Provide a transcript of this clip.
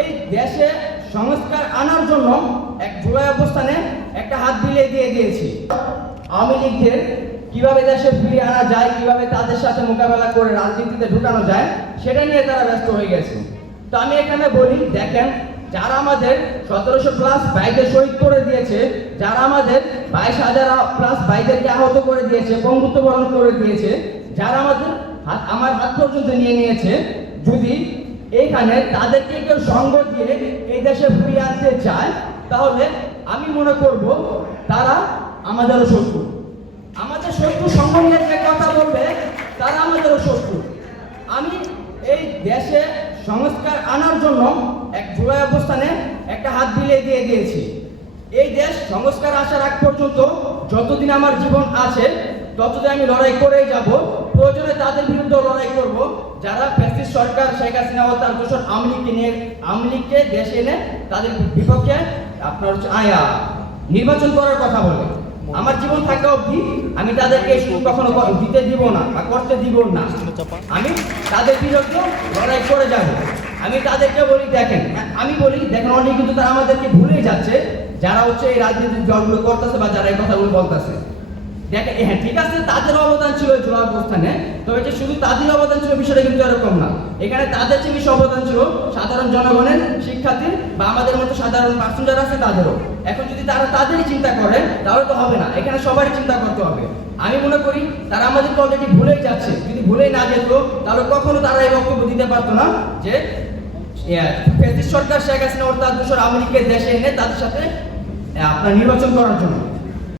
এই দেশে সংস্কার আনার জন্য এক জুলাই অবস্থানে একটা হাত বিলিয়ে দিয়ে দিয়েছি। আওয়ামী লীগদের কিভাবে দেশে ফিরিয়ে আনা যায়, কিভাবে তাদের সাথে মোকাবেলা করে রাজনীতিতে ঢুকানো যায়, সেটা নিয়ে তারা ব্যস্ত হয়ে গেছে। তো আমি এখানে বলি, দেখেন, যারা আমাদের 1700+ ভাইদের শহীদ করে দিয়েছে, যারা আমাদের 22,000+ ভাইদেরকে আহত করে দিয়েছে, বঙ্গুত্ব বরণ করে দিয়েছে, যারা আমাদের আমার হাত পর্যন্ত নিয়ে নিয়েছে, যদি এইখানে তাদেরকে কেউ সঙ্গ দিয়ে এই দেশে ফিরিয়ে আনতে চায়, তাহলে আমি মনে করব তারা আমাদেরও শত্রু। আমাদের শত্রু সঙ্গ নিয়ে যে কথা বলবে তারা আমাদেরও শত্রু। আমি এই দেশে সংস্কার আনার জন্য এক জুলাই অবস্থানে একটা হাত বিলিয়ে দিয়ে দিয়েছি। এই দেশ সংস্কার আসার আগ পর্যন্ত যতদিন আমার জীবন আছে ততদিন আমি লড়াই করেই যাব। প্রয়োজনে তাদের বিরুদ্ধে লড়াই করব যারা ফ্যাসিস্ট সরকার শেখ হাসিনা ও তার দোসর আওয়ামী লীগকে দেশে এনে তাদের বিপক্ষে আপনার নির্বাচন করার কথা বলে। আমার জীবন থাকা অবধি আমি তাদেরকে কখনো দিতে দিব না বা করতে দিব না। আমি তাদের বিরুদ্ধে লড়াই করে যাব। আমি তাদেরকে বলি, দেখেন, অনেক কিন্তু তারা আমাদেরকে ভুলেই যাচ্ছে, যারা হচ্ছে এই রাজনীতির দলগুলো করতেছে বা যারা এই কথাগুলো বলতেছে। দেখেন, হ্যাঁ ঠিক আছে, তাদের অবদান ছিল জুলাই অবস্থানে, তবে যে শুধু তাদের অবদান ছিল বিষয়টা কিন্তু এরকম না। এখানে তাদের চেয়ে বেশি অবদান ছিল সাধারণ জনগণের, শিক্ষার্থীর বা আমাদের মতো সাধারণ পার্সন যারা আছে তাদেরও। এখন যদি তারা তাদেরই চিন্তা করেন তাহলে তো হবে না, এখানে সবারই চিন্তা করতে হবে। আমি মনে করি তারা আমাদেরকে অলরেডি ভুলেই যাচ্ছে। যদি ভুলেই না যেত তাহলে কখনো তারা এই বক্তব্য দিতে পারতো না যে ফ্যাসিস্ট সরকার শেখ হাসিনা ও তার দোসর আওয়ামী লীগকে দেশে এনে তাদের সাথে আপনার নির্বাচন করার জন্য।